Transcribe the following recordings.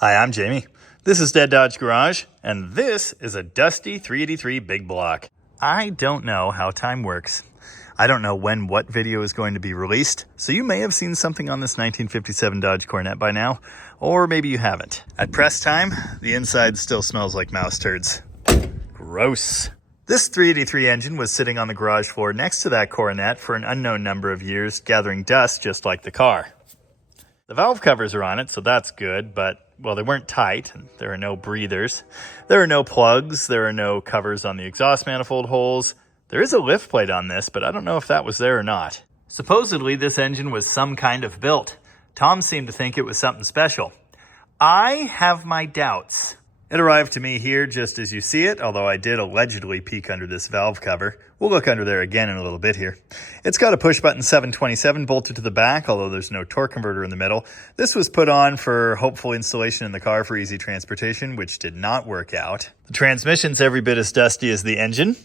Hi, I'm Jamie. This is Dead Dodge Garage, and this is a dusty 383 big block. I don't know how time works. I don't know when what video is going to be released, so you may have seen something on this 1957 Dodge Coronet by now, or maybe you haven't. At press time, the inside still smells like mouse turds. Gross. This 383 engine was sitting on the garage floor next to that Coronet for an unknown number of years, gathering dust just like the car. The valve covers are on it, so that's good, but, well, they weren't tight. There are no breathers. There are no plugs. There are no covers on the exhaust manifold holes. There is a lift plate on this, but I don't know if that was there or not. Supposedly, this engine was some kind of built. Tom seemed to think it was something special. I have my doubts. It arrived to me here just as you see it, although I did allegedly peek under this valve cover. We'll look under there again in a little bit here. It's got a push-button 727 bolted to the back, although there's no torque converter in the middle. This was put on for hopeful installation in the car for easy transportation, which did not work out. The transmission's every bit as dusty as the engine.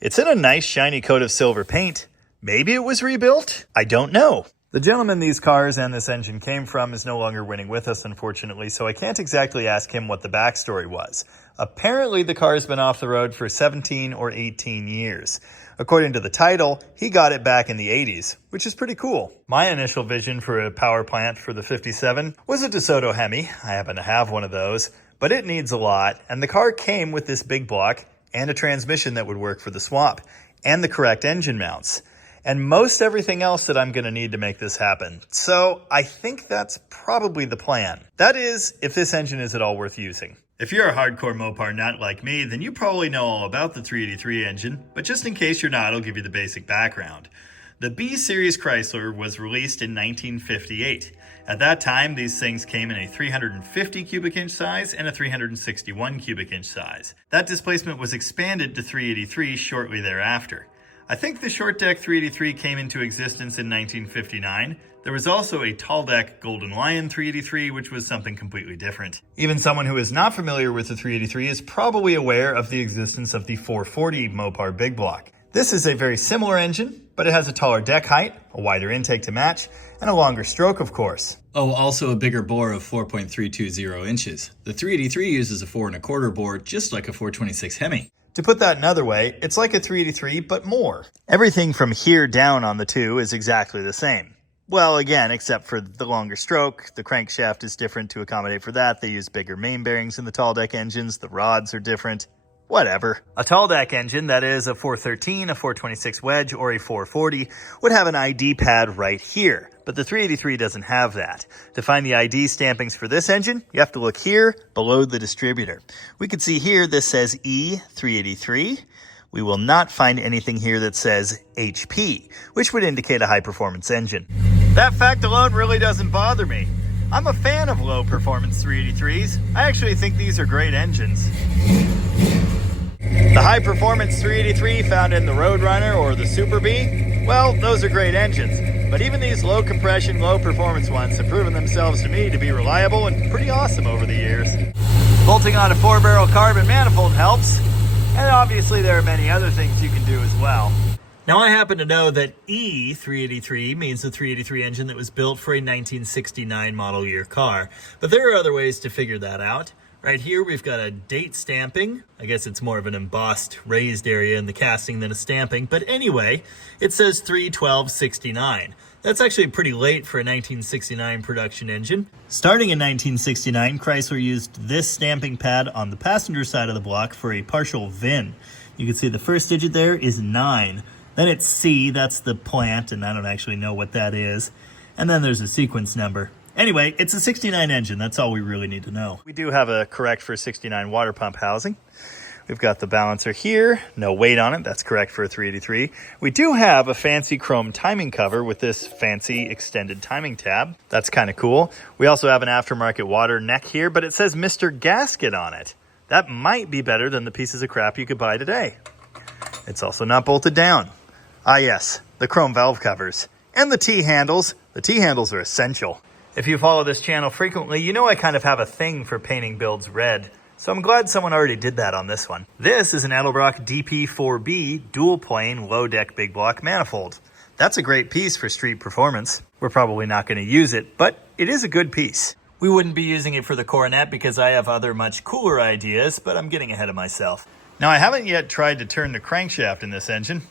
It's in a nice shiny coat of silver paint. Maybe it was rebuilt? I don't know. The gentleman these cars and this engine came from is no longer winning with us, unfortunately, so I can't exactly ask him what the backstory was. Apparently, the car's been off the road for 17 or 18 years. According to the title, he got it back in the 80s, which is pretty cool. My initial vision for a power plant for the 57 was a DeSoto Hemi. I happen to have one of those, but it needs a lot, and the car came with this big block and a transmission that would work for the swap, and the correct engine mounts. And most everything else that I'm going to need to make this happen. So I think that's probably the plan. That is, if this engine is at all worth using. If you're a hardcore Mopar nut like me, then you probably know all about the 383 engine, but just in case you're not, I'll give you the basic background. The B-Series Chrysler was released in 1958. At that time, these things came in a 350 cubic inch size and a 361 cubic inch size. That displacement was expanded to 383 shortly thereafter. I think the short deck 383 came into existence in 1959. There was also a tall deck Golden Lion 383, which was something completely different. Even someone who is not familiar with the 383 is probably aware of the existence of the 440 Mopar Big Block. This is a very similar engine, but it has a taller deck height, a wider intake to match, and a longer stroke, of course. Oh, also a bigger bore of 4.320 inches. The 383 uses a 4 1/4 bore, just like a 426 Hemi. To put that another way, it's like a 383, but more. Everything from here down on the two is exactly the same. Well, again, except for the longer stroke. The crankshaft is different to accommodate for that. They use bigger main bearings in the tall deck engines. The rods are different. Whatever. A tall deck engine, that is a 413, a 426 wedge, or a 440, would have an ID pad right here. But the 383 doesn't have that. To find the ID stampings for this engine, you have to look here below the distributor. We can see here this says E383. We will not find anything here that says HP, which would indicate a high-performance engine. That fact alone really doesn't bother me. I'm a fan of low-performance 383s. I actually think these are great engines. The high-performance 383 found in the Roadrunner or the Super Bee, well, those are great engines. But even these low-compression, low-performance ones have proven themselves to me to be reliable and pretty awesome over the years. Bolting on a 4-barrel carbon manifold helps, and obviously there are many other things you can do as well. Now, I happen to know that E383 means the 383 engine that was built for a 1969 model year car, but there are other ways to figure that out. Right here, we've got a date stamping. I guess it's more of an embossed raised area in the casting than a stamping. But anyway, it says 3/12/69. That's actually pretty late for a 1969 production engine. Starting in 1969, Chrysler used this stamping pad on the passenger side of the block for a partial VIN. You can see the first digit there is 9. Then it's C, that's the plant, and I don't actually know what that is. And then there's a sequence number. Anyway, it's a 69 engine. That's all we really need to know. We do have a correct for 69 water pump housing. We've got the balancer here. No weight on it. That's correct for a 383. We do have a fancy chrome timing cover with this fancy extended timing tab. That's kind of cool. We also have an aftermarket water neck here, but it says Mr. Gasket on it. That might be better than the pieces of crap you could buy today. It's also not bolted down. Ah yes, the chrome valve covers. And the T-handles. The T-handles are essential. If you follow this channel frequently, you know I kind of have a thing for painting builds red. So I'm glad someone already did that on this one. This is an Edelbrock DP4B dual plane low deck big block manifold. That's a great piece for street performance. We're probably not going to use it, but it is a good piece. We wouldn't be using it for the Coronet because I have other much cooler ideas, but I'm getting ahead of myself. Now, I haven't yet tried to turn the crankshaft in this engine.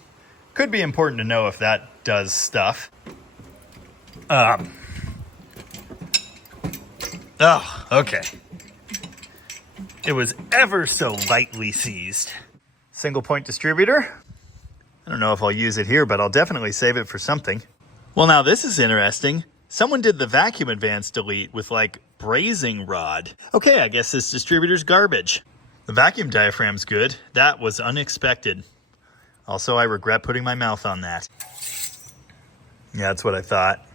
Could be important to know if that does stuff. Oh, okay. It was ever so lightly seized. Single point distributor. I don't know if I'll use it here, but I'll definitely save it for something. Well, now this is interesting. Someone did the vacuum advance delete with like brazing rod. Okay, I guess this distributor's garbage. The vacuum diaphragm's good. That was unexpected. Also, I regret putting my mouth on that. Yeah, that's what I thought.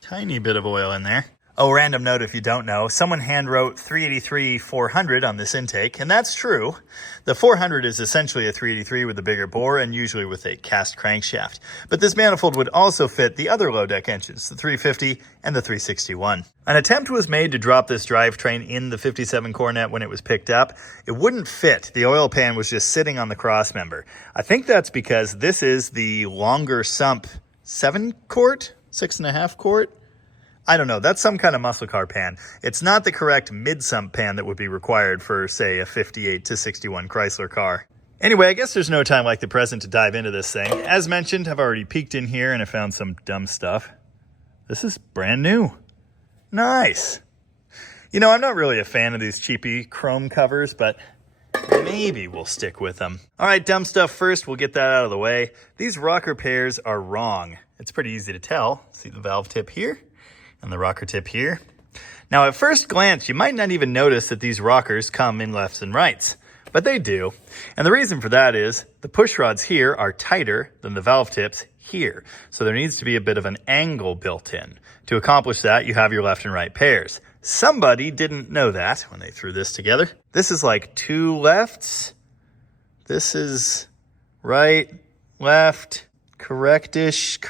Tiny bit of oil in there. Oh, random note if you don't know, someone hand wrote 383 400 on this intake, and that's true. The 400 is essentially a 383 with a bigger bore and usually with a cast crankshaft. But this manifold would also fit the other low deck engines, the 350 and the 361. An attempt was made to drop this drivetrain in the 57 Coronet when it was picked up. It wouldn't fit. The oil pan was just sitting on the crossmember. I think that's because this is the longer sump 7-quart, 6.5-quart. I don't know, that's some kind of muscle car pan. It's not the correct mid-sump pan that would be required for, say, a 58 to 61 Chrysler car. Anyway, I guess there's no time like the present to dive into this thing. As mentioned, I've already peeked in here and I found some dumb stuff. This is brand new. Nice. You know, I'm not really a fan of these cheapy chrome covers, but maybe we'll stick with them. All right, dumb stuff first, we'll get that out of the way. These rocker pairs are wrong. It's pretty easy to tell. See the valve tip here? And the rocker tip here. Now at first glance, you might not even notice that these rockers come in lefts and rights, but they do. And the reason for that is the push rods here are tighter than the valve tips here. So there needs to be a bit of an angle built in. To accomplish that, you have your left and right pairs. Somebody didn't know that when they threw this together. This is like 2 lefts. This is right, left, correctish.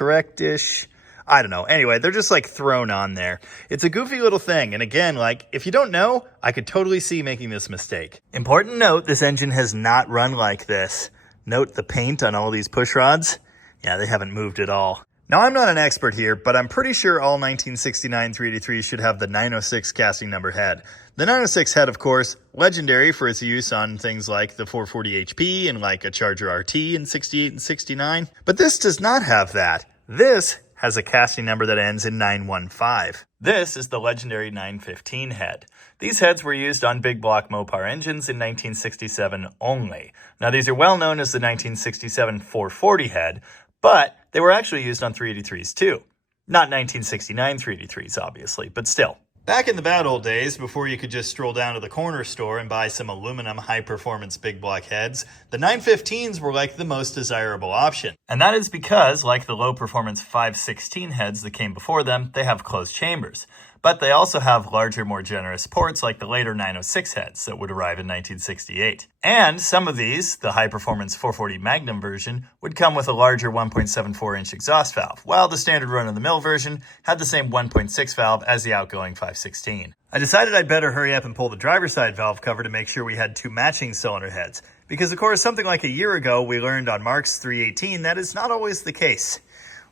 I don't know. Anyway, they're just like thrown on there. It's a goofy little thing. And again, like if you don't know, I could totally see making this mistake. Important note, this engine has not run like this. Note the paint on all these push rods. Yeah, they haven't moved at all. Now, I'm not an expert here, but I'm pretty sure all 1969 383s should have the 906 casting number head. The 906 head, of course, legendary for its use on things like the 440 HP and like a Charger RT in 68 and 69. But this does not have that. This has a casting number that ends in 915. This is the legendary 915 head. These heads were used on big block Mopar engines in 1967 only. Now these are well known as the 1967 440 head, but they were actually used on 383s too. Not 1969 383s obviously, but still. Back in the bad old days, before you could just stroll down to the corner store and buy some aluminum high-performance big block heads, the 915s were like the most desirable option. And that is because, like the low-performance 516 heads that came before them, they have closed chambers. But they also have larger, more generous ports like the later 906 heads that would arrive in 1968. And some of these, the high-performance 440 Magnum version, would come with a larger 1.74-inch exhaust valve, while the standard run-of-the-mill version had the same 1.6 valve as the outgoing 516. I decided I'd better hurry up and pull the driver's side valve cover to make sure we had 2 matching cylinder heads. Because of course, something like a year ago, we learned on Mark's 318 that is not always the case.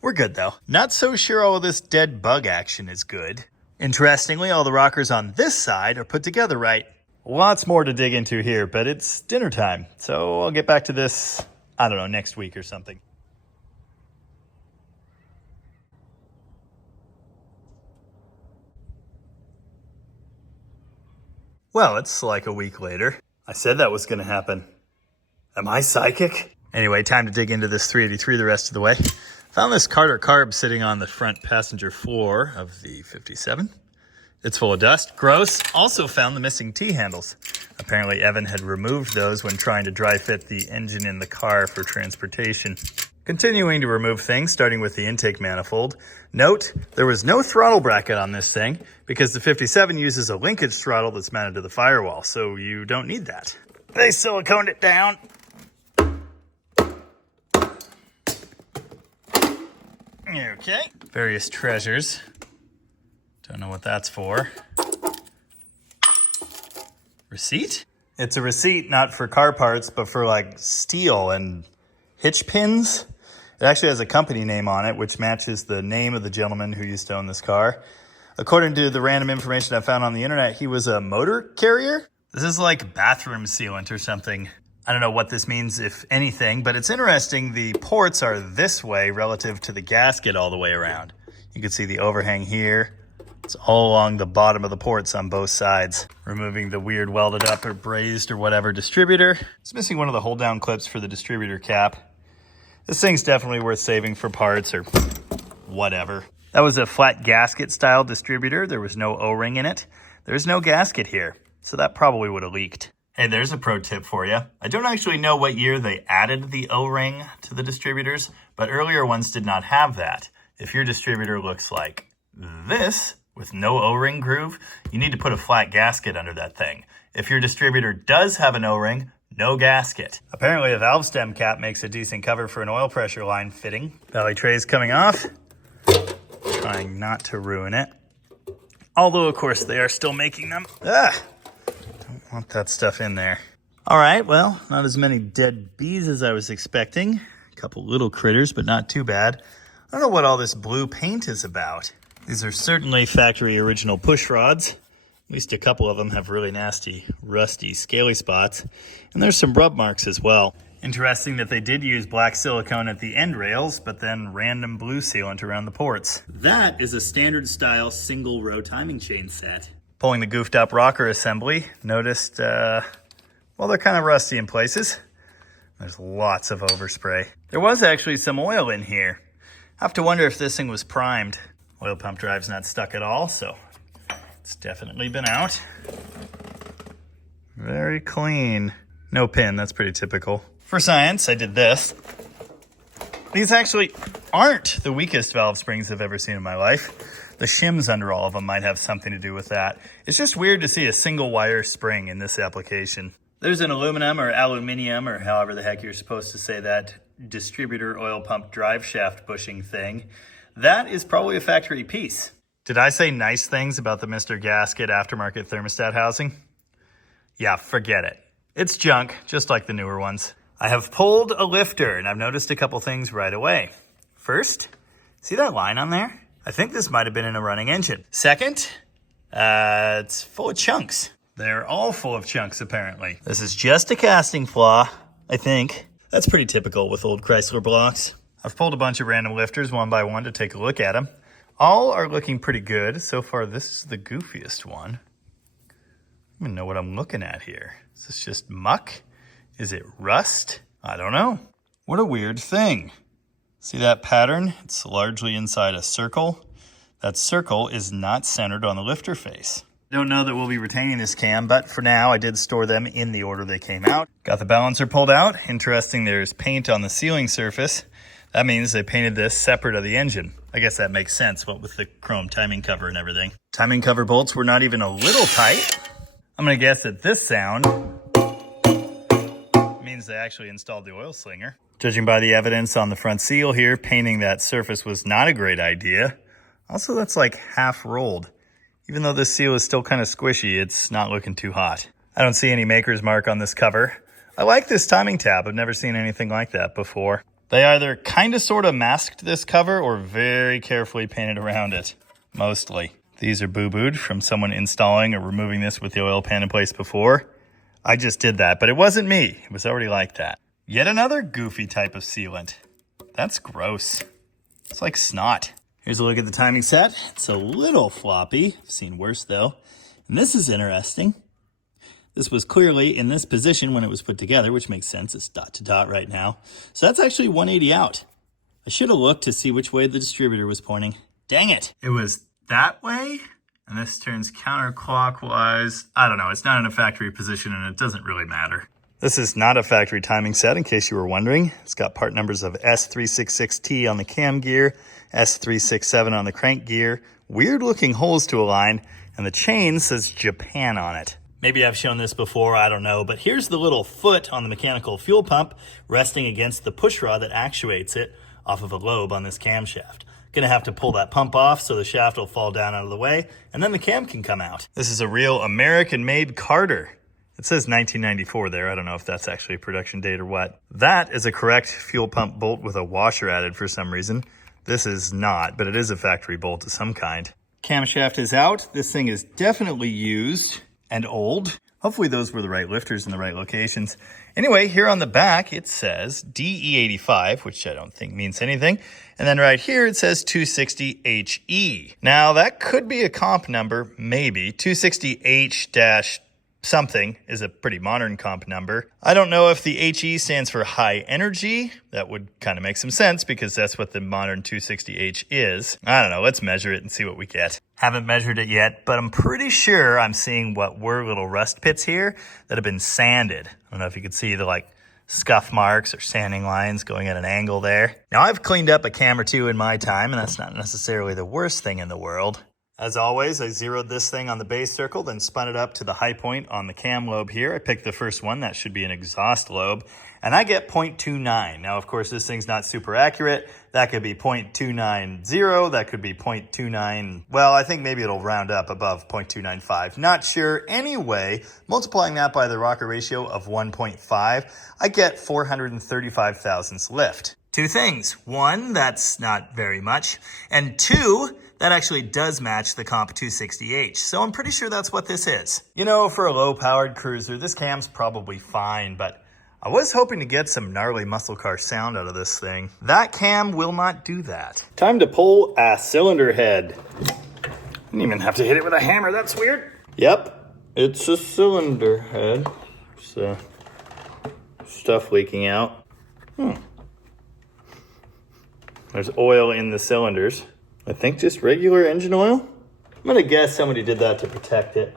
We're good though. Not so sure all of this dead bug action is good. Interestingly, all the rockers on this side are put together right. Lots more to dig into here, but it's dinner time, so I'll get back to this, I don't know, next week or something. Well, it's like a week later. I said that was going to happen. Am I psychic? Anyway, time to dig into this 383 the rest of the way. Found this Carter carb sitting on the front passenger floor of the 57. It's full of dust. Gross. Also found the missing T-handles. Apparently Evan had removed those when trying to dry fit the engine in the car for transportation. Continuing to remove things, starting with the intake manifold. Note, there was no throttle bracket on this thing because the 57 uses a linkage throttle that's mounted to the firewall, so you don't need that. They siliconed it down. Okay. Various treasures. Don't know what that's for. Receipt? It's a receipt not for car parts, but for like steel and hitch pins. It actually has a company name on it, which matches the name of the gentleman who used to own this car. According to the random information I found on the internet, he was a motor carrier. This is like bathroom sealant or something. I don't know what this means, if anything, but it's interesting. The ports are this way relative to the gasket all the way around. You can see the overhang here. It's all along the bottom of the ports on both sides. Removing the weird welded up or brazed or whatever distributor. It's missing one of the hold down clips for the distributor cap. This thing's definitely worth saving for parts or whatever. That was a flat gasket style distributor. There was no O-ring in it. There's no gasket here, so that probably would have leaked. Hey, there's a pro tip for you. I don't actually know what year they added the O-ring to the distributors, but earlier ones did not have that. If your distributor looks like this, with no O-ring groove, you need to put a flat gasket under that thing. If your distributor does have an O-ring, no gasket. Apparently a valve stem cap makes a decent cover for an oil pressure line fitting. Valley tray's coming off. Trying not to ruin it. Although, of course, they are still making them. Don't want that stuff in there. All right, well, not as many dead bees as I was expecting. A couple little critters, but not too bad. I don't know what all this blue paint is about. These are certainly factory original push rods. At least a couple of them have really nasty, rusty, scaly spots. And there's some rub marks as well. Interesting that they did use black silicone at the end rails, but then random blue sealant around the ports. That is a standard style single row timing chain set. Pulling the goofed up rocker assembly, noticed, well, they're kind of rusty in places. There's lots of overspray. There was actually some oil in here. I have to wonder if this thing was primed. Oil pump drive's not stuck at all, so it's definitely been out. Very clean. No pin, that's pretty typical. For science, I did this. These actually aren't the weakest valve springs I've ever seen in my life. The shims under all of them might have something to do with that. It's just weird to see a single wire spring in this application. There's an aluminum or aluminium, or however the heck you're supposed to say that, distributor oil pump drive shaft bushing thing. That is probably a factory piece. Did I say nice things about the Mr. Gasket aftermarket thermostat housing? Yeah, forget it. It's junk, just like the newer ones. I have pulled a lifter, and I've noticed a couple things right away. First, see that line on there? I think this might have been in a running engine. Second, it's full of chunks. They're all full of chunks, apparently. This is just a casting flaw, I think. That's pretty typical with old Chrysler blocks. I've pulled a bunch of random lifters one by one to take a look at them. All are looking pretty good. So far, this is the goofiest one. I don't even know what I'm looking at here. Is this just muck? Is it rust? I don't know. What a weird thing. See that pattern? It's largely inside a circle. That circle is not centered on the lifter face. Don't know that we'll be retaining this cam, but for now I did store them in the order they came out. Got the balancer pulled out. Interesting, there's paint on the sealing surface. That means they painted this separate of the engine. I guess that makes sense, what with the chrome timing cover and everything. Timing cover bolts were not even a little tight. I'm gonna guess that this sound means they actually installed the oil slinger. Judging by the evidence on the front seal here, painting that surface was not a great idea. Also, that's like half rolled. Even though this seal is still kind of squishy, it's not looking too hot. I don't see any maker's mark on this cover. I like this timing tab. I've never seen anything like that before. They either kind of sort of masked this cover or very carefully painted around it. Mostly. These are boo-booed from someone installing or removing this with the oil pan in place before. I just did that, but it wasn't me. It was already like that. Yet another goofy type of sealant. That's gross. It's like snot. Here's a look at the timing set. It's a little floppy. I've seen worse though. And this is interesting. This was clearly in this position when it was put together, which makes sense. It's dot to dot right now. So that's actually 180 out. I should have looked to see which way the distributor was pointing. Dang it. It was that way, and this turns counterclockwise. I don't know. It's not in a factory position, and it doesn't really matter. This is not a factory timing set, in case you were wondering. It's got part numbers of S366T on the cam gear, S367 on the crank gear, weird looking holes to align, and the chain says Japan on it. Maybe I've shown this before, I don't know, but here's the little foot on the mechanical fuel pump resting against the push rod that actuates it off of a lobe on this camshaft. Gonna have to pull that pump off so the shaft will fall down out of the way, and then the cam can come out. This is a real American-made Carter. It says 1994 there. I don't know if that's actually a production date or what. That is a correct fuel pump bolt with a washer added for some reason. This is not, but it is a factory bolt of some kind. Camshaft is out. This thing is definitely used and old. Hopefully those were the right lifters in the right locations. Anyway, here on the back, it says DE85, which I don't think means anything. And then right here, it says 260HE. Now, that could be a comp number, maybe. 260H- something is a pretty modern comp number. I don't know if the HE stands for high energy. That would kind of make some sense because that's what the modern 260H is. I don't know. Let's measure it and see what we get. Haven't measured it yet, but I'm pretty sure I'm seeing what were little rust pits here that have been sanded. I don't know if you could see the like scuff marks or sanding lines going at an angle there. Now, I've cleaned up a cam or two in my time, and that's not necessarily the worst thing in the world. As always, I zeroed this thing on the base circle, then spun it up to the high point on the cam lobe here. I picked the first one. That should be an exhaust lobe. And I get 0.29. Now, of course, this thing's not super accurate. That could be 0.290. That could be 0.29. Well, I think maybe it'll round up above 0.295. Not sure. Anyway, multiplying that by the rocker ratio of 1.5, I get 435 thousandths lift. Two things. One, that's not very much. And two, that actually does match the comp 260H. So I'm pretty sure that's what this is. You know, for a low-powered cruiser, this cam's probably fine, but I was hoping to get some gnarly muscle car sound out of this thing. That cam will not do that. Time to pull a cylinder head. Didn't even have to hit it with a hammer. That's weird. Yep, it's a cylinder head. So, stuff leaking out. There's oil in the cylinders. I think just regular engine oil. I'm gonna guess somebody did that to protect it.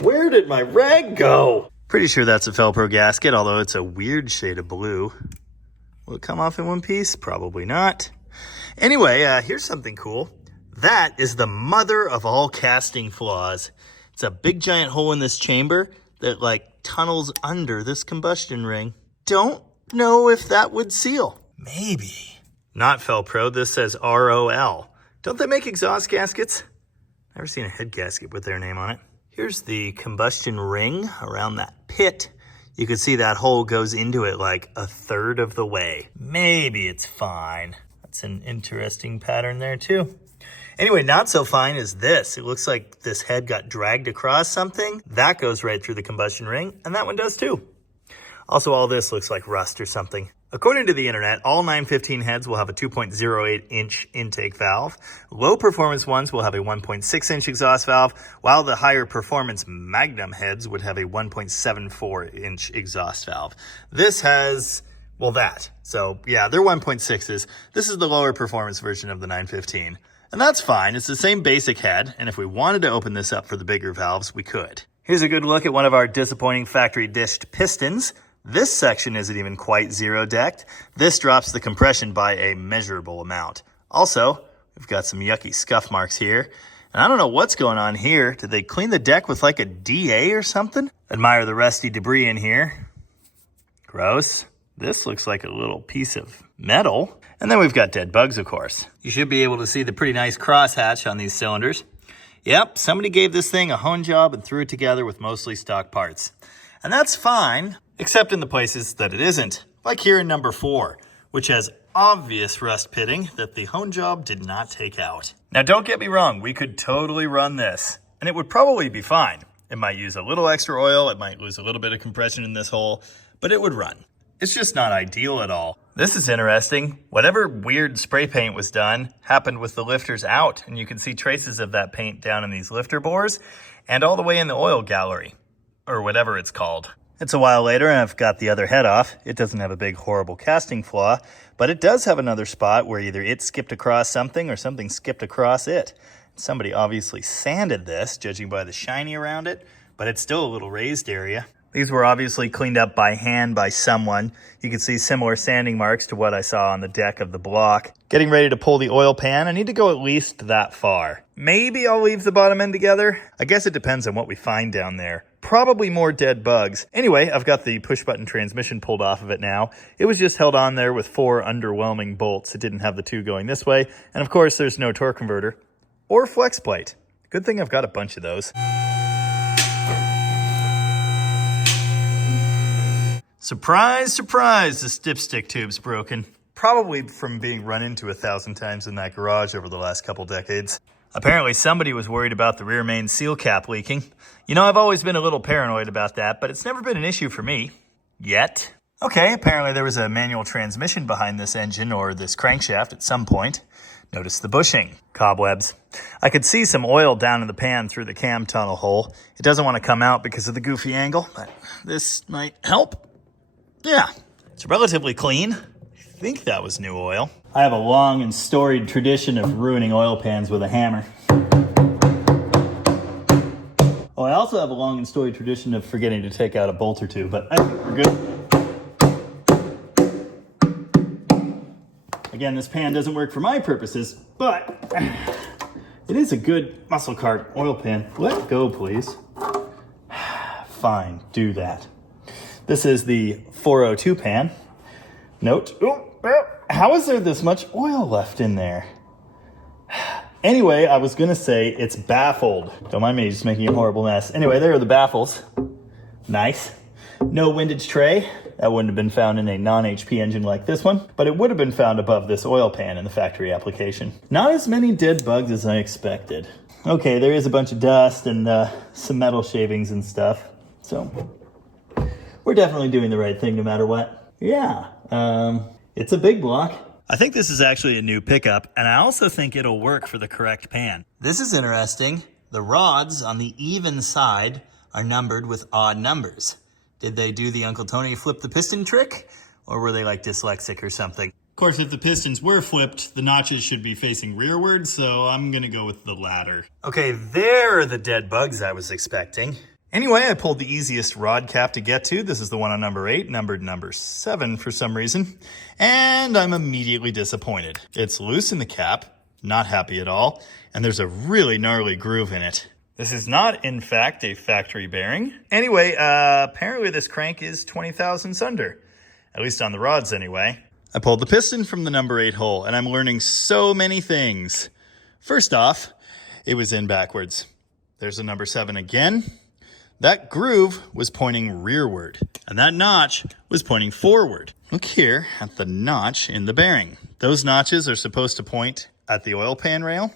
Where did my rag go? Pretty sure that's a Felpro gasket, although it's a weird shade of blue. Will it come off in one piece? Probably not. Anyway, here's something cool. That is the mother of all casting flaws. It's a big giant hole in this chamber that like tunnels under this combustion ring. Don't know if that would seal. Maybe. Not Felpro, this says ROL. Don't they make exhaust gaskets? Never seen a head gasket with their name on it. Here's the combustion ring around that pit. You can see that hole goes into it like a third of the way. Maybe it's fine. That's an interesting pattern there too. Anyway, not so fine is this. It looks like this head got dragged across something. That goes right through the combustion ring, and that one does too. Also, all this looks like rust or something. According to the internet, all 915 heads will have a 2.08 inch intake valve. Low performance ones will have a 1.6 inch exhaust valve, while the higher performance Magnum heads would have a 1.74 inch exhaust valve. This has, well, that. So yeah, they're 1.6s. This is the lower performance version of the 915. And that's fine. It's the same basic head. And if we wanted to open this up for the bigger valves, we could. Here's a good look at one of our disappointing factory dished pistons. This section isn't even quite zero decked. This drops the compression by a measurable amount. Also, we've got some yucky scuff marks here. And I don't know what's going on here. Did they clean the deck with like a DA or something? Admire the rusty debris in here. Gross. This looks like a little piece of metal. And then we've got dead bugs, of course. You should be able to see the pretty nice crosshatch on these cylinders. Yep, somebody gave this thing a hone job and threw it together with mostly stock parts. And that's fine, except in the places that it isn't, like here in number 4, which has obvious rust pitting that the hone job did not take out. Now don't get me wrong, we could totally run this, and it would probably be fine. It might use a little extra oil, it might lose a little bit of compression in this hole, but it would run. It's just not ideal at all. This is interesting. Whatever weird spray paint was done happened with the lifters out, and you can see traces of that paint down in these lifter bores and all the way in the oil gallery, or whatever it's called. It's a while later and I've got the other head off. It doesn't have a big horrible casting flaw, but it does have another spot where either it skipped across something or something skipped across it. Somebody obviously sanded this, judging by the shiny around it, but it's still a little raised area. These were obviously cleaned up by hand by someone. You can see similar sanding marks to what I saw on the deck of the block. Getting ready to pull the oil pan. I need to go at least that far. Maybe I'll leave the bottom end together. I guess it depends on what we find down there. Probably more dead bugs. Anyway, I've got the push button transmission pulled off of it now. It was just held on there with 4 underwhelming bolts. It didn't have the 2 going this way. And of course, there's no torque converter or flex plate. Good thing I've got a bunch of those. Surprise, surprise, the dipstick tube's broken. Probably from being run into 1,000 times in that garage over the last couple decades. Apparently somebody was worried about the rear main seal cap leaking. You know, I've always been a little paranoid about that, but it's never been an issue for me. Yet. Okay, apparently there was a manual transmission behind this engine or this crankshaft at some point. Notice the bushing. Cobwebs. I could see some oil down in the pan through the cam tunnel hole. It doesn't want to come out because of the goofy angle, but this might help. Yeah, it's relatively clean. I think that was new oil. I have a long and storied tradition of ruining oil pans with a hammer. Oh, I also have a long and storied tradition of forgetting to take out a bolt or two, but I think we're good. Again, this pan doesn't work for my purposes, but it is a good muscle cart oil pan. Let go, please. Fine, do that. This is the 402 pan. Note, how is there this much oil left in there? Anyway, I was gonna say it's baffled. Don't mind me just making a horrible mess. Anyway, there are the baffles. Nice. No windage tray. That wouldn't have been found in a non-HP engine like this one, but it would have been found above this oil pan in the factory application. Not as many dead bugs as I expected. Okay, there is a bunch of dust and some metal shavings and stuff. So, we're definitely doing the right thing no matter what. Yeah, it's a big block. I think this is actually a new pickup, and I also think it'll work for the correct pan. This is interesting. The rods on the even side are numbered with odd numbers. Did they do the Uncle Tony flip the piston trick? Or were they like dyslexic or something? Of course, if the pistons were flipped, the notches should be facing rearward, so I'm gonna go with the latter. Okay, there are the dead bugs I was expecting. Anyway, I pulled the easiest rod cap to get to. This is the one on number 8, numbered number 7 for some reason. And I'm immediately disappointed. It's loose in the cap, not happy at all, and there's a really gnarly groove in it. This is not, in fact, a factory bearing. Anyway, apparently this crank is 20 thousandths under. At least on the rods, anyway. I pulled the piston from the number 8 hole, and I'm learning so many things. First off, it was in backwards. There's a number 7 again. That groove was pointing rearward, and that notch was pointing forward. Look here at the notch in the bearing. Those notches are supposed to point at the oil pan rail.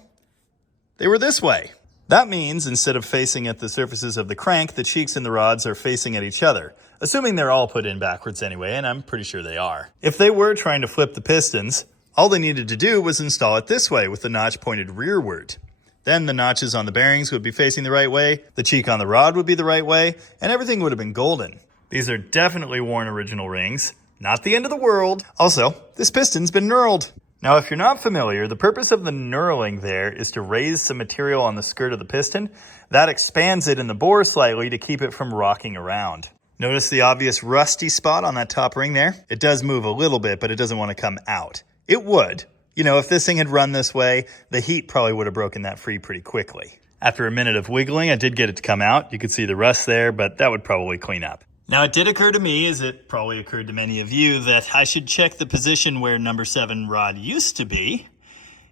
They were this way. That means instead of facing at the surfaces of the crank, the cheeks in the rods are facing at each other, assuming they're all put in backwards anyway, and I'm pretty sure they are. If they were trying to flip the pistons, all they needed to do was install it this way with the notch pointed rearward. Then the notches on the bearings would be facing the right way, the cheek on the rod would be the right way, and everything would have been golden. These are definitely worn original rings. Not the end of the world. Also, this piston's been knurled. Now, if you're not familiar, the purpose of the knurling there is to raise some material on the skirt of the piston. That expands it in the bore slightly to keep it from rocking around. Notice the obvious rusty spot on that top ring there? It does move a little bit, but it doesn't want to come out. It would. You know, if this thing had run this way, the heat probably would have broken that free pretty quickly. After a minute of wiggling, I did get it to come out. You could see the rust there, but that would probably clean up. Now, it did occur to me, as it probably occurred to many of you, that I should check the position where number 7 rod used to be,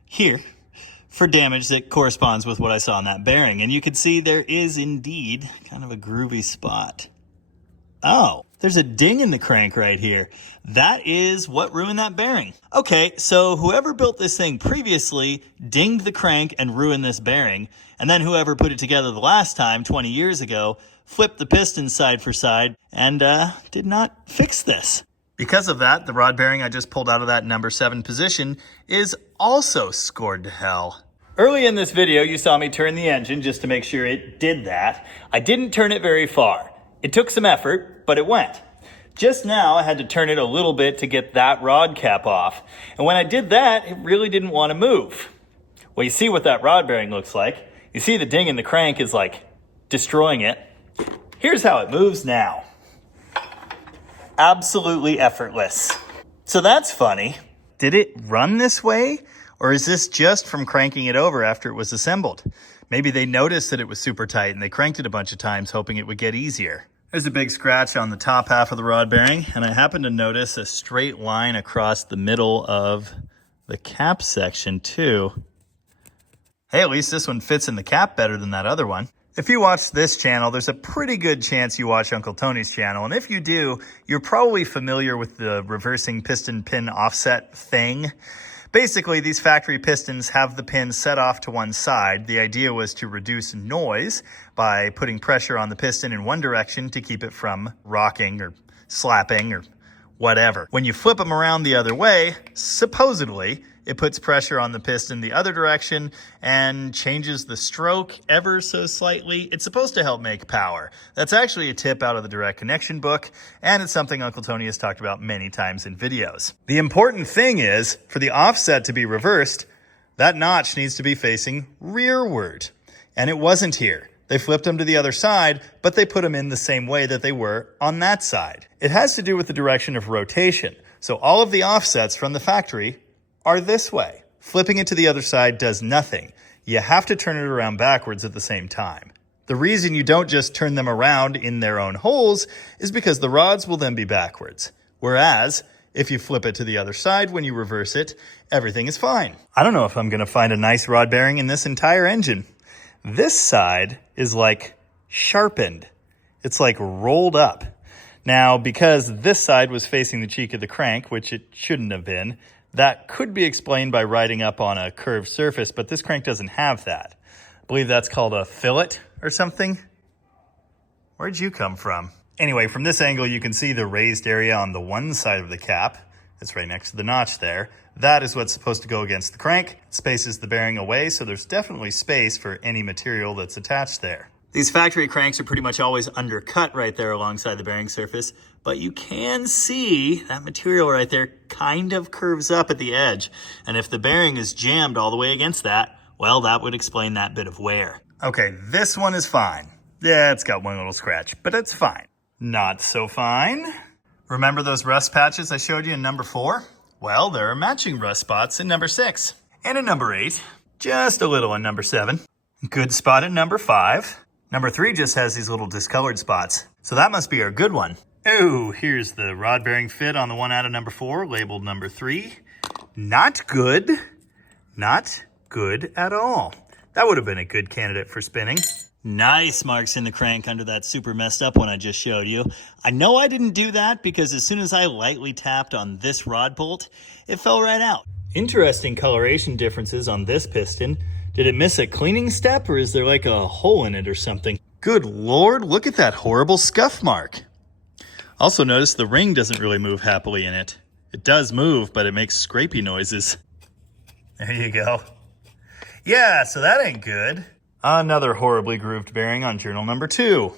here, for damage that corresponds with what I saw on that bearing. And you can see there is indeed kind of a groovy spot. Oh, there's a ding in the crank right here. That is what ruined that bearing. Okay, so whoever built this thing previously dinged the crank and ruined this bearing, and then whoever put it together the last time, 20 years ago, flipped the pistons side for side and did not fix this. Because of that, the rod bearing I just pulled out of that number 7 position is also scored to hell. Early in this video, you saw me turn the engine just to make sure it did that. I didn't turn it very far. It took some effort, but it went. Just now, I had to turn it a little bit to get that rod cap off. And when I did that, it really didn't want to move. Well, you see what that rod bearing looks like. You see the ding in the crank is like destroying it. Here's how it moves now. Absolutely effortless. So that's funny. Did it run this way? Or is this just from cranking it over after it was assembled? Maybe they noticed that it was super tight and they cranked it a bunch of times hoping it would get easier. There's a big scratch on the top half of the rod bearing, and I happen to notice a straight line across the middle of the cap section too. Hey, at least this one fits in the cap better than that other one. If you watch this channel, there's a pretty good chance you watch Uncle Tony's channel, and if you do, you're probably familiar with the reversing piston pin offset thing. Basically, these factory pistons have the pin set off to one side. The idea was to reduce noise by putting pressure on the piston in one direction to keep it from rocking or slapping or whatever. When you flip them around the other way, supposedly, it puts pressure on the piston the other direction and changes the stroke ever so slightly. It's supposed to help make power. That's actually a tip out of the direct connection book, and it's something Uncle Tony has talked about many times in videos. The important thing is, for the offset to be reversed, that notch needs to be facing rearward. And it wasn't here. They flipped them to the other side, but they put them in the same way that they were on that side. It has to do with the direction of rotation. So all of the offsets from the factory are this way. Flipping it to the other side does nothing. You have to turn it around backwards at the same time. The reason you don't just turn them around in their own holes is because the rods will then be backwards. Whereas, if you flip it to the other side when you reverse it, everything is fine. I don't know if I'm going to find a nice rod bearing in this entire engine. This side is like sharpened. It's like rolled up. Now, because this side was facing the cheek of the crank, which it shouldn't have been, that could be explained by riding up on a curved surface, but this crank doesn't have that. I believe that's called a fillet or something. Where'd you come from? Anyway, from this angle, you can see the raised area on the one side of the cap. It's right next to the notch there. That is what's supposed to go against the crank. It spaces the bearing away, so there's definitely space for any material that's attached there. These factory cranks are pretty much always undercut right there alongside the bearing surface, but you can see that material right there kind of curves up at the edge. And if the bearing is jammed all the way against that, well, that would explain that bit of wear. Okay, this one is fine. Yeah, it's got one little scratch, but it's fine. Not so fine. Remember those rust patches I showed you in number 4? Well, there are matching rust spots in number 6. And in number 8, just a little in number 7. Good spot in number 5. Number 3 just has these little discolored spots. So that must be our good one. Oh, here's the rod bearing fit on the one out of number 4, labeled number 3. Not good. Not good at all. That would have been a good candidate for spinning. Nice marks in the crank under that super messed up one I just showed you. I know I didn't do that because as soon as I lightly tapped on this rod bolt, it fell right out. Interesting coloration differences on this piston. Did it miss a cleaning step, or is there like a hole in it or something? Good Lord, look at that horrible scuff mark. Also notice the ring doesn't really move happily in it. It does move, but it makes scrapey noises. There you go. Yeah, so that ain't good. Another horribly grooved bearing on journal number 2.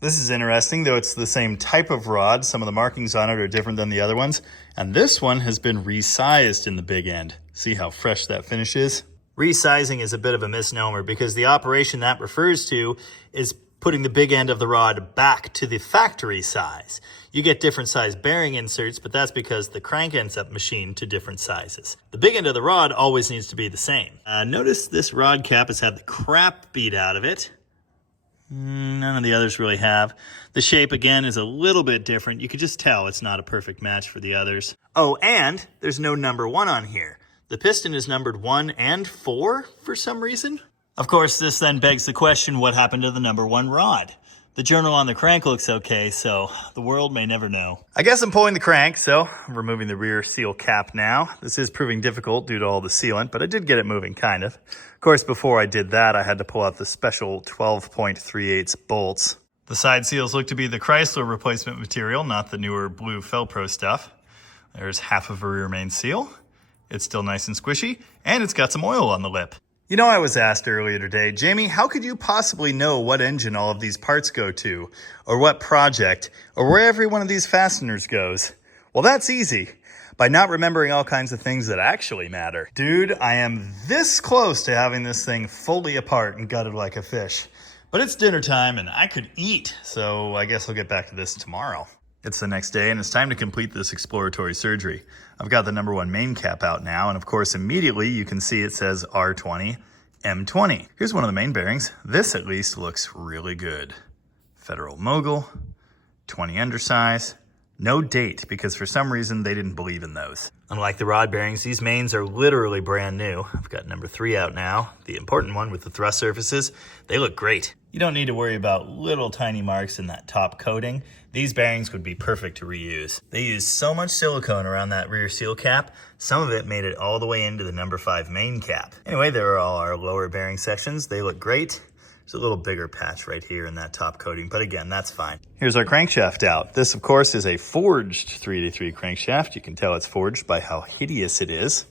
This is interesting, though it's the same type of rod. Some of the markings on it are different than the other ones. And this one has been resized in the big end. See how fresh that finish is? Resizing is a bit of a misnomer because the operation that refers to is putting the big end of the rod back to the factory size. You get different size bearing inserts, but that's because the crank ends up machined to different sizes. The big end of the rod always needs to be the same. Notice this rod cap has had the crap beat out of it. None of the others really have. The shape, again, is a little bit different. You could just tell it's not a perfect match for the others. Oh, and there's no number 1 on here. The piston is numbered 1 and 4 for some reason. Of course, this then begs the question, what happened to the number 1 rod? The journal on the crank looks okay, so the world may never know. I guess I'm pulling the crank, so I'm removing the rear seal cap now. This is proving difficult due to all the sealant, but I did get it moving, kind of. Of course, before I did that, I had to pull out the special 12.38 bolts. The side seals look to be the Chrysler replacement material, not the newer blue Felpro stuff. There's half of a rear main seal. It's still nice and squishy, and it's got some oil on the lip. You know, I was asked earlier today, Jamie, how could you possibly know what engine all of these parts go to, or what project, or where every one of these fasteners goes? Well, that's easy. By not remembering all kinds of things that actually matter. Dude, I am this close to having this thing fully apart and gutted like a fish. But it's dinner time and I could eat, so I guess I'll get back to this tomorrow. It's the next day and it's time to complete this exploratory surgery. I've got the number 1 main cap out now, and of course immediately you can see it says R20, M20. Here's one of the main bearings. This at least looks really good. Federal Mogul, 20 undersize. No date, because for some reason they didn't believe in those. Unlike the rod bearings, these mains are literally brand new. I've got number 3 out now, the important one with the thrust surfaces. They look great. You don't need to worry about little tiny marks in that top coating. These bearings would be perfect to reuse. They used so much silicone around that rear seal cap, some of it made it all the way into the number 5 main cap. Anyway, there are all our lower bearing sections. They look great. There's a little bigger patch right here in that top coating, but again, that's fine. Here's our crankshaft out. This, of course, is a forged 383 crankshaft. You can tell it's forged by how hideous it is.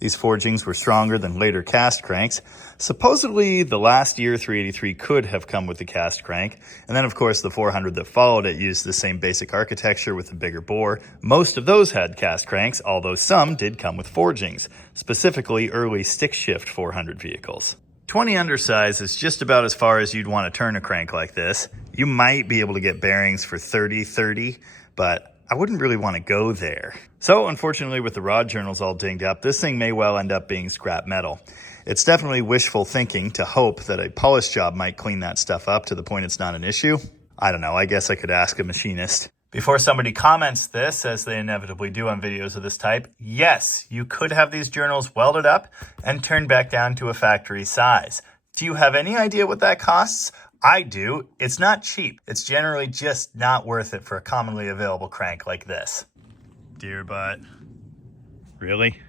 These forgings were stronger than later cast cranks. Supposedly, the last year 383 could have come with the cast crank. And then, of course, the 400 that followed it used the same basic architecture with a bigger bore. Most of those had cast cranks, although some did come with forgings, specifically early stick-shift 400 vehicles. 20 undersize is just about as far as you'd want to turn a crank like this. You might be able to get bearings for 30-30, but I wouldn't really want to go there. So unfortunately, with the rod journals all dinged up, this thing may well end up being scrap metal. It's definitely wishful thinking to hope that a polish job might clean that stuff up to the point it's not an issue. I don't know, I guess I could ask a machinist. Before somebody comments this, as they inevitably do on videos of this type, yes, you could have these journals welded up and turned back down to a factory size. Do you have any idea what that costs? I do. It's not cheap. It's generally just not worth it for a commonly available crank like this. Dear butt. Really?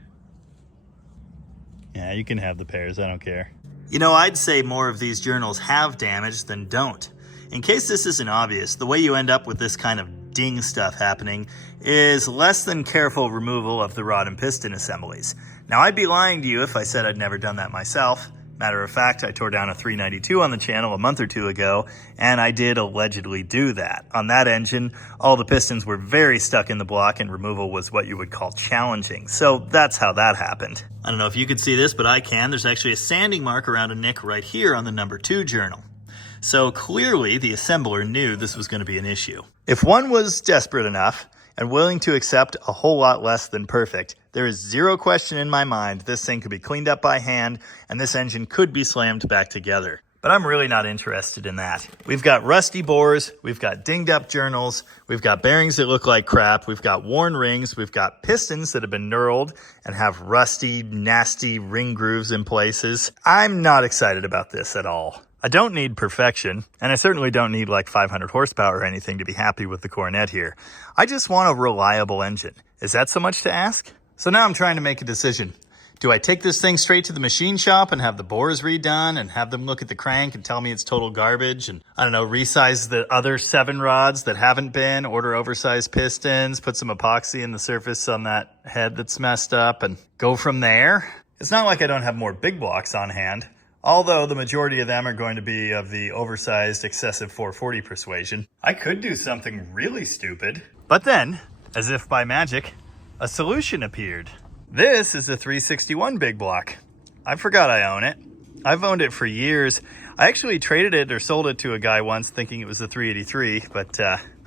Yeah, you can have the pairs. I don't care. You know, I'd say more of these journals have damage than don't. In case this isn't obvious, the way you end up with this kind of ding stuff happening is less than careful removal of the rod and piston assemblies. Now, I'd be lying to you if I said I'd never done that myself. Matter of fact, I tore down a 392 on the channel a month or two ago, and I did allegedly do that. On that engine, all the pistons were very stuck in the block, and removal was what you would call challenging. So that's how that happened. I don't know if you can see this, but I can. There's actually a sanding mark around a nick right here on the number 2 journal. So clearly the assembler knew this was going to be an issue. If one was desperate enough and willing to accept a whole lot less than perfect, there is zero question in my mind this thing could be cleaned up by hand and this engine could be slammed back together. But I'm really not interested in that. We've got rusty bores, we've got dinged up journals, we've got bearings that look like crap, we've got worn rings, we've got pistons that have been knurled and have rusty, nasty ring grooves in places. I'm not excited about this at all. I don't need perfection, and I certainly don't need like 500 horsepower or anything to be happy with the Coronet here. I just want a reliable engine. Is that so much to ask? So now I'm trying to make a decision. Do I take this thing straight to the machine shop and have the bores redone and have them look at the crank and tell me it's total garbage and, I don't know, resize the other 7 rods that haven't been, order oversized pistons, put some epoxy in the surface on that head that's messed up and go from there? It's not like I don't have more big blocks on hand. Although the majority of them are going to be of the oversized excessive 440 persuasion. I could do something really stupid. But then, as if by magic, a solution appeared. This is a 361 big block. I forgot I own it. I've owned it for years. I actually traded it or sold it to a guy once thinking it was a 383, but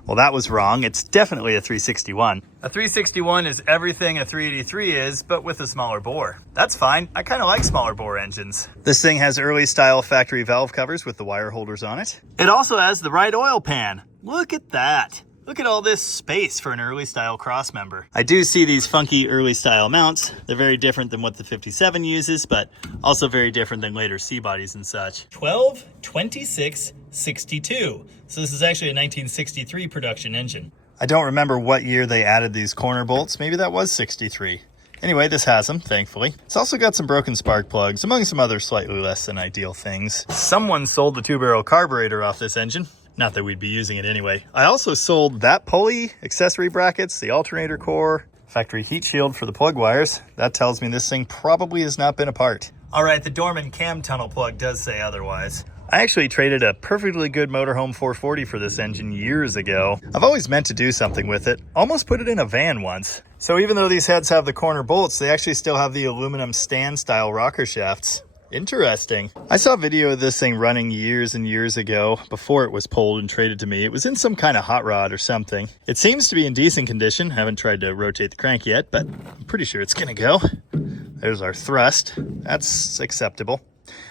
well, that was wrong. It's definitely a 361. A 361 is everything a 383 is, but with a smaller bore. That's fine. I kind of like smaller bore engines. This thing has early style factory valve covers with the wire holders on it. It also has the right oil pan. Look at that. Look at all this space for an early style crossmember. I do see these funky early style mounts. They're very different than what the 57 uses, but also very different than later C-bodies and such. 12, 26, 62. So this is actually a 1963 production engine. I don't remember what year they added these corner bolts. Maybe that was 63. Anyway, this has them, thankfully. It's also got some broken spark plugs, among some other slightly less than ideal things. Someone sold the 2-barrel carburetor off this engine. Not that we'd be using it anyway. I also sold that pulley, accessory brackets, the alternator core, factory heat shield for the plug wires. That tells me this thing probably has not been apart. All right, the Dorman cam tunnel plug does say otherwise. I actually traded a perfectly good motorhome 440 for this engine years ago. I've always meant to do something with it. Almost put it in a van once. So even though these heads have the corner bolts, they actually still have the aluminum stand style rocker shafts. Interesting. I saw a video of this thing running years and years ago before it was pulled and traded to me. It was in some kind of hot rod or something. It seems to be in decent condition. Haven't tried to rotate the crank yet, but I'm pretty sure it's gonna go. There's our thrust. That's acceptable.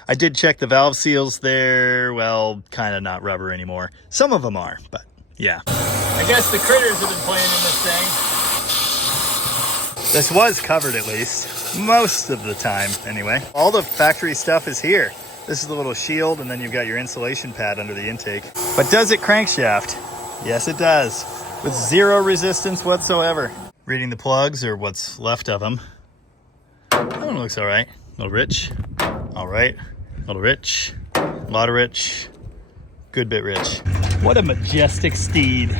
I did check the valve seals there. Well, kind of not rubber anymore. Some of them are, but yeah. I guess the critters have been playing in this thing. This was covered at least, most of the time anyway. All the factory stuff is here. This is the little shield, and then you've got your insulation pad under the intake. But does it crankshaft? Yes, it does, with zero resistance whatsoever. Reading the plugs, or what's left of them. That one looks all right. A little rich. All right. A little rich. A lot of rich. Good bit rich. What a majestic steed.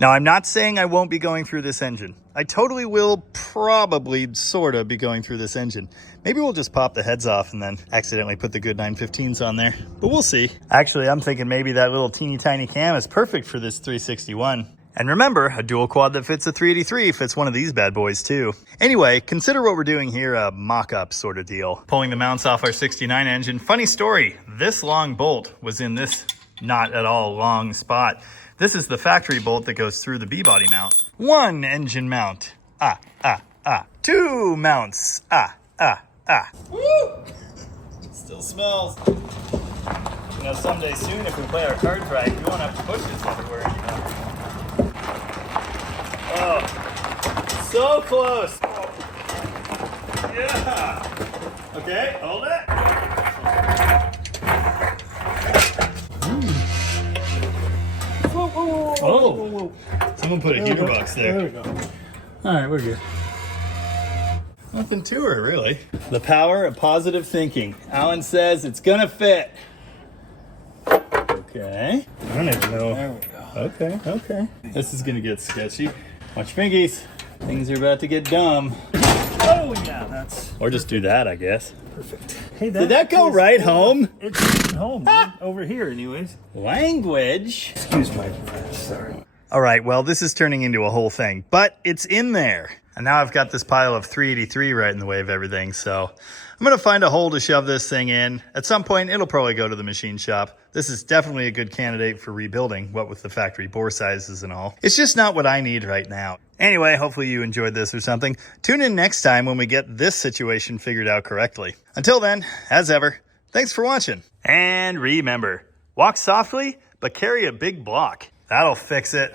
Now, I'm not saying I won't be going through this engine. I totally will probably sort of be going through this engine. Maybe we'll just pop the heads off and then accidentally put the good 915s on there, but we'll see. Actually, I'm thinking maybe that little teeny tiny cam is perfect for this 361. And remember, a dual quad that fits a 383 fits one of these bad boys too. Anyway, consider what we're doing here a mock-up sort of deal. Pulling the mounts off our 69 engine. Funny story, this long bolt was in this not at all long spot. This is the factory bolt that goes through the B-body mount. One engine mount. Two mounts. Woo! Still smells. You know, someday soon, if we play our cards right, we won't have to push this everywhere anymore. Oh, so close. Yeah. Okay, hold it. Whoa. Someone put a heater box there. There we go. All right, we're good. Nothing to her, really. The power of positive thinking. Alan says it's gonna fit. Okay. I don't even know. There we go. Okay. This is gonna get sketchy. Watch fingies. Things are about to get dumb. Oh, yeah, that's Or just do that, I guess. perfect. Hey, Did that go right home? It's home, dude. Over here, anyways. Language. Excuse my French, sorry. All right, well, this is turning into a whole thing, but it's in there. And now I've got this pile of 383 right in the way of everything, so I'm going to find a hole to shove this thing in. At some point, it'll probably go to the machine shop. This is definitely a good candidate for rebuilding, what with the factory bore sizes and all. It's just not what I need right now. Anyway, hopefully you enjoyed this or something. Tune in next time when we get this situation figured out correctly. Until then, as ever, thanks for watching. And remember, walk softly, but carry a big block. That'll fix it.